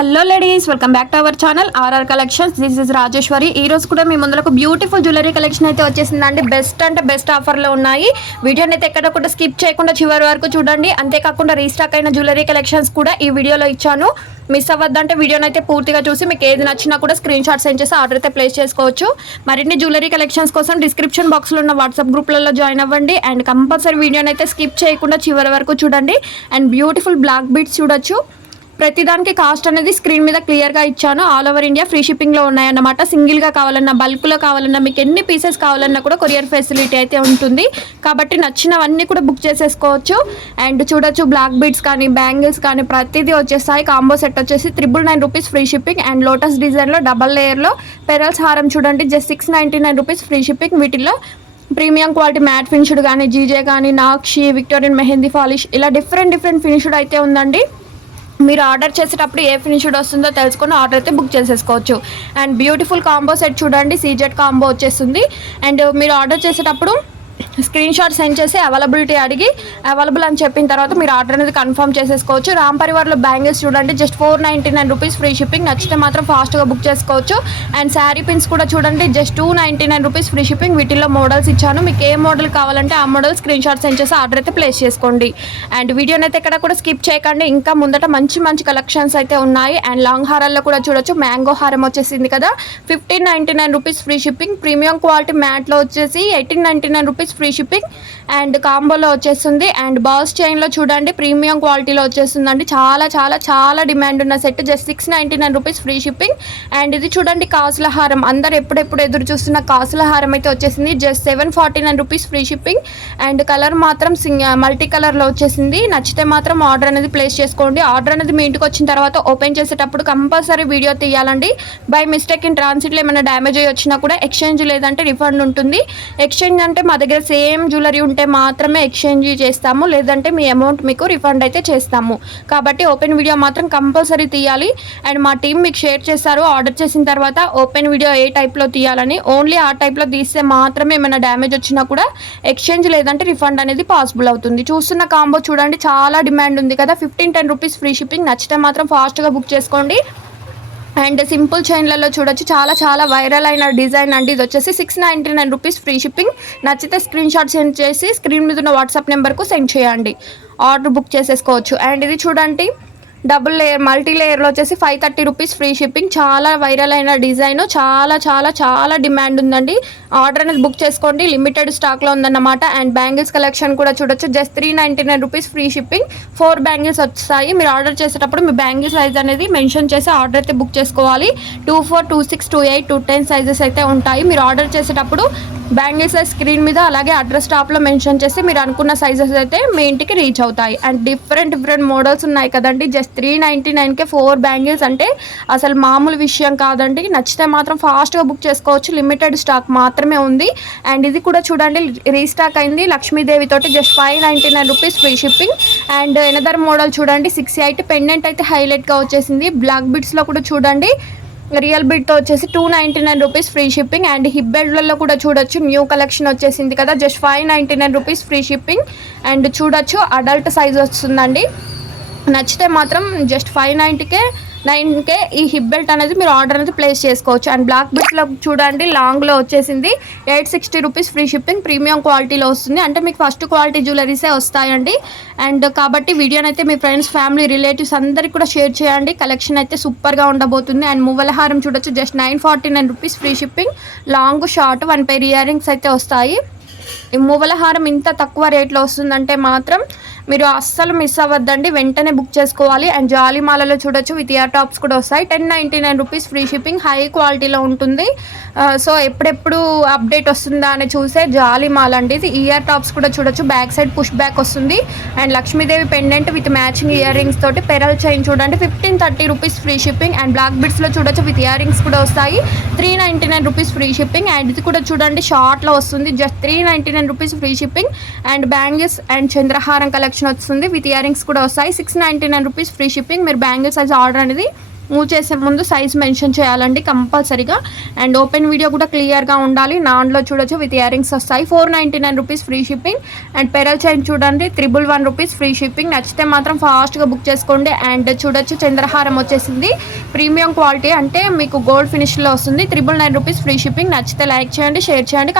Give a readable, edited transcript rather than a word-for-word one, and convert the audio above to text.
Hello ladies, welcome back to our channel RR collections. This is Rajeshwari. ఈ రోజు కూడా మీ ముందులకు బ్యూటిఫుల్ జ్యువెలరీ కలెక్షన్ అయితే వచ్చేసిందండి. బెస్ట్ అంటే బెస్ట్ ఆఫర్లో ఉన్నాయి. వీడియోని అయితే ఎక్కడ కూడా స్కిప్ చేయకుండా చివరి వరకు చూడండి. అంతేకాకుండా రీస్టాక్ అయిన జ్యువెలరీ కలెక్షన్స్ కూడా ఈ వీడియోలో ఇచ్చాను. మిస్ అవ్వద్దంటే వీడియోని అయితే పూర్తిగా చూసి మీకు ఏది నచ్చినా కూడా స్క్రీన్ షాట్ సెండ్ చేసి ఆర్డర్ అయితే ప్లేస్ చేసుకోవచ్చు. మరిన్ని జ్యువెలరీ కలెక్షన్స్ కోసం డిస్క్రిప్షన్ బాక్స్లో ఉన్న వాట్సాప్ గ్రూప్లలో జాయిన్ అవ్వండి. అండ్ కంపల్సరీ వీడియోని అయితే స్కిప్ చేయకుండా చివరి వరకు చూడండి. అండ్ బ్యూటిఫుల్ బ్లాక్ బీడ్స్ చూడొచ్చు. ప్రతిదానికి కాస్ట్ అనేది స్క్రీన్ మీద క్లియర్గా ఇచ్చాను. ఆల్ ఓవర్ ఇండియా ఫ్రీ షిప్పింగ్లో ఉన్నాయన్నమాట. సింగిల్గా కావాలన్నా, బల్క్లో కావాలన్నా, మీకు ఎన్ని పీసెస్ కావాలన్నా కూడా కొరియర్ ఫెసిలిటీ అయితే ఉంటుంది. కాబట్టి నచ్చినవన్నీ కూడా బుక్ చేసేసుకోవచ్చు. అండ్ చూడొచ్చు, బ్లాక్ బీడ్స్ కానీ, బ్యాంగిల్స్ కానీ ప్రతిదీ వచ్చేస్తాయి. కాంబో సెట్ వచ్చేసి 999 rupees free shipping. And lotus డిజైన్లో డబల్ లేయర్లో పెరల్స్ హారం చూడండి, జస్ట్ 699 రూపీస్ ఫ్రీ షిప్పింగ్. వీటిల్లో ప్రీమియం క్వాలిటీ మ్యాట్ ఫినిష్డ్ కానీ, జీజే కానీ, నాక్షి, విక్టోరియన్ మెహందీ పాలిష్ ఇలా డిఫరెంట్ ఫినిష్డ్ అయితే ఉందండి. మీరు ఆర్డర్ చేసేటప్పుడు ఏ ఫినిష్డ్ వస్తుందో తెలుసుకొని ఆర్డర్ అయితే బుక్ చేసేసుకోవచ్చు. అండ్ బ్యూటిఫుల్ కాంబో సెట్ చూడండి, సీజెడ్ కాంబో వచ్చేస్తుంది. అండ్ మీరు ఆర్డర్ చేసేటప్పుడు స్క్రీన్ షాట్ సెండ్ చేసి అవైలబిలిటీ అడిగి అవైలబుల్ అని చెప్పిన తర్వాత మీరు ఆర్డర్ అనేది కన్ఫర్మ్ చేసేసుకోవచ్చు. రామ్ పరివార్లో బ్యాంగిల్స్ చూడండి, జస్ట్ 499 రూపీస్ ఫ్రీ షిప్పింగ్. నచ్చితే మాత్రం ఫాస్ట్గా బుక్ చేసుకోవచ్చు. అండ్ శారీ పిన్స్ కూడా చూడండి, జస్ట్ 299 రూపీస్ ఫ్రీ షిప్పింగ్. వీటిల్లో మోడల్స్ ఇచ్చాను. మీకు ఏ మోడల్ కావాలంటే ఆ మోడల్ స్క్రీన్ షాట్ సెండ్ చేసి ఆర్డర్ అయితే ప్లేస్ చేసుకోండి. అండ్ వీడియోని అయితే ఎక్కడ కూడా స్కిప్ చేయకండి. ఇంకా ముందట మంచి కలెక్షన్స్ అయితే ఉన్నాయి. అండ్ లాంగ్ హారాల్లో కూడా చూడొచ్చు. మ్యాంగో హారం వచ్చేసింది కదా, 1599 rupees free shipping. Premium quality మ్యాట్లో వచ్చేసి 1899 రూపీస్ ఫ్రీ షిప్పింగ్. అండ్ కాంబోలో వచ్చేస్తుంది. అండ్ బాల్స్ చైన్లో చూడండి, ప్రీమియం క్వాలిటీలో వచ్చేస్తుందండి. చాలా డిమాండ్ ఉన్న set, just 699 rupees free shipping. And ఇది చూడండి, కాసుల హారం. అందరు ఎప్పుడెప్పుడు ఎదురు చూస్తున్న కాసుల హారం అయితే వచ్చేసింది, just 749 rupees free shipping. And colour మాత్రం మల్టీ కలర్లో వచ్చేసింది. నచ్చితే మాత్రం ఆర్డర్ అనేది ప్లేస్ చేసుకోండి. ఆర్డర్ అనేది మీ ఇంటికి వచ్చిన తర్వాత ఓపెన్ చేసేటప్పుడు కంపల్సరీ వీడియో తీయాలండి. బై మిస్టేక్ ఇన్ ట్రాన్సిట్లో ఏమైనా డ్యామేజ్ అయ్యి వచ్చినా కూడా ఎక్స్చేంజ్ లేదంటే రిఫండ్ ఉంటుంది. ఎక్స్చేంజ్ అంటే మా దగ్గర సేమ్ జ్యువెలరీ ఉంటే మాత్రమే ఎక్స్చేంజ్ చేస్తాము, లేదంటే మీ అమౌంట్ మీకు రిఫండ్ అయితే చేస్తాము. కాబట్టి ఓపెన్ వీడియో మాత్రం కంపల్సరీ తీయాలి. అండ్ మా టీం మీకు షేర్ చేస్తారు ఆర్డర్ చేసిన తర్వాత ఓపెన్ వీడియో ఏ టైప్లో తీయాలని. ఓన్లీ ఆ టైప్లో తీస్తే మాత్రమే ఏమైనా డ్యామేజ్ వచ్చినా కూడా ఎక్స్చేంజ్ లేదంటే రిఫండ్ అనేది పాసిబుల్ అవుతుంది. చూస్తున్న కాంబో చూడండి, చాలా డిమాండ్ ఉంది కదా, 1510 రూపీస్ ఫ్రీ షిప్పింగ్. నచ్చితే మాత్రం ఫాస్ట్గా బుక్ చేసుకోండి. అండ్ సింపుల్ చైన్లలో చూడొచ్చు, చాలా వైరల్ అయిన డిజైన్ అండి. ఇది వచ్చేసి 699 రూపీస్ ఫ్రీ షిప్పింగ్. నచ్చితే స్క్రీన్ షాట్ సెండ్ చేసి స్క్రీన్ మీద ఉన్న వాట్సాప్ నెంబర్కు సెండ్ చేయండి, ఆర్డర్ బుక్ చేసేసుకోవచ్చు. అండ్ ఇది చూడండి, డబుల్ లేయర్ మల్టీ లేయర్లో వచ్చేసి 530 రూపీస్ ఫ్రీ షిప్పింగ్. చాలా వైరల్ అయిన డిజైన్, చాలా డిమాండ్ ఉందండి. ఆర్డర్ అనేది బుక్ చేసుకోండి, లిమిటెడ్ స్టాక్లో ఉందన్నమాట. అండ్ బ్యాంగిల్స్ కలెక్షన్ కూడా చూడొచ్చు, just 399 rupees free shipping. 4 bangles వస్తాయి. మీరు ఆర్డర్ చేసేటప్పుడు మీ బ్యాంగిల్ సైజ్ అనేది మెన్షన్ చేసి ఆర్డర్ అయితే బుక్ చేసుకోవాలి. 24, 26, 28, 210 సైజెస్ అయితే ఉంటాయి. మీరు ఆర్డర్ చేసేటప్పుడు బ్యాంగిల్స్ సైజ్ స్క్రీన్ మీద అలాగే అడ్రస్ టాప్లో మెన్షన్ చేస్తే మీరు అనుకున్న సైజెస్ అయితే మీ ఇంటికి రీచ్ అవుతాయి. అండ్ డిఫరెంట్ మోడల్స్ ఉన్నాయి కదండి. జస్ట్ 399కే 4 బ్యాంగిల్స్ అంటే అసలు మామూలు విషయం కాదండి. నచ్చితే మాత్రం ఫాస్ట్గా బుక్ చేసుకోవచ్చు, లిమిటెడ్ స్టాక్ మాత్రమే ఉంది. అండ్ ఇది కూడా చూడండి, రీస్టాక్ అయింది లక్ష్మీదేవి తోటి, just 599 rupees free shipping. And another model చూడండి, 6/8 పెండెంట్ అయితే హైలైట్గా వచ్చేసింది. బ్లాక్ బిట్స్లో కూడా చూడండి, రియల్ బిడ్తో వచ్చేసి 299 rupees free shipping. And hip బెల్ట్లలో కూడా చూడొచ్చు, న్యూ కలెక్షన్ వచ్చేసింది కదా, just 599 rupees free shipping. And చూడొచ్చు, అడల్ట్ సైజ్ వస్తుందండి. నచ్చితే మాత్రం జస్ట్ 599కే ఈ హిప్ బెల్ట్ అనేది మీరు ఆర్డర్ అనేది ప్లేస్ చేసుకోవచ్చు. అండ్ బ్లాక్ బిట్లో చూడండి, లాంగ్లో వచ్చేసింది 860 రూపీస్ ఫ్రీ షిప్పింగ్. ప్రీమియం క్వాలిటీలో వస్తుంది, అంటే మీకు ఫస్ట్ క్వాలిటీ జ్యువెలరీసే వస్తాయండి. అండ్ కాబట్టి వీడియోని అయితే మీ ఫ్రెండ్స్, ఫ్యామిలీ, రిలేటివ్స్ అందరికీ కూడా షేర్ చేయండి. కలెక్షన్ అయితే సూపర్గా ఉండబోతుంది. అండ్ మువ్వల హారం చూడొచ్చు, just 949 rupees free shipping. Long short 1 pair ear rings అయితే వస్తాయి. ఈ మువ్వల హారం ఇంత తక్కువ రేట్లో వస్తుందంటే మాత్రం మీరు అస్సలు మిస్ అవ్వద్దండి, వెంటనే బుక్ చేసుకోవాలి. అండ్ జాలిమాలలో చూడొచ్చు, విత్ ఇయర్ టాప్స్ కూడా వస్తాయి. 1099 రూపీస్ ఫ్రీ షిప్పింగ్. హై క్వాలిటీలో ఉంటుంది. సో ఎప్పుడెప్పుడు అప్డేట్ వస్తుందా అని చూసే జాలిమాల అండి. ఇది ఇయర్ టాప్స్ కూడా చూడొచ్చు, బ్యాక్ సైడ్ పుష్ బ్యాక్ వస్తుంది. And Lakshmidevi pendant with matching ear rings తోటి పెరల్ చైన్ చూడండి, 1530 rupees free shipping. And black బిట్స్లో చూడొచ్చు, విత్ ఇయర్ రింగ్స్ కూడా వస్తాయి, 399 రూపీస్ ఫ్రీ షిప్పింగ్. అండ్ ఇది కూడా చూడండి, షార్ట్లో వస్తుంది, just 399 rupees free shipping. And bangles and చంద్రహారం కలెక్షన్ వస్తుంది, విత్ ఇయర్ రింగ్స్ కూడా వస్తాయి, 699 రూపీస్ ఫ్రీ షిప్పింగ్. మీరు బ్యాంగిల్ సైజ్ ఆర్డర్ అనేది మూవ్ చేసే ముందు సైజ్ మెన్షన్ చేయాలండి కంపల్సరీగా. అండ్ ఓపెన్ వీడియో కూడా క్లియర్గా ఉండాలి. నాన్లో చూడొచ్చు విత్ ఇయర్ రింగ్స్ వస్తాయి. 499 rupees free shipping. And pearl chain చూడండి 111 రూపీస్ ఫ్రీ షిప్పింగ్. నచ్చితే మాత్రం ఫాస్ట్గా బుక్ చేసుకోండి. అండ్ చూడొచ్చు చంద్రహారం వచ్చేసింది, ప్రీమియం క్వాలిటీ అంటే మీకు గోల్డ్ ఫినిష్లో వస్తుంది. 999 రూపీస్ ఫ్రీ షిప్పింగ్. నచ్చితే లైక్ చేయండి, షేర్ చేయండి,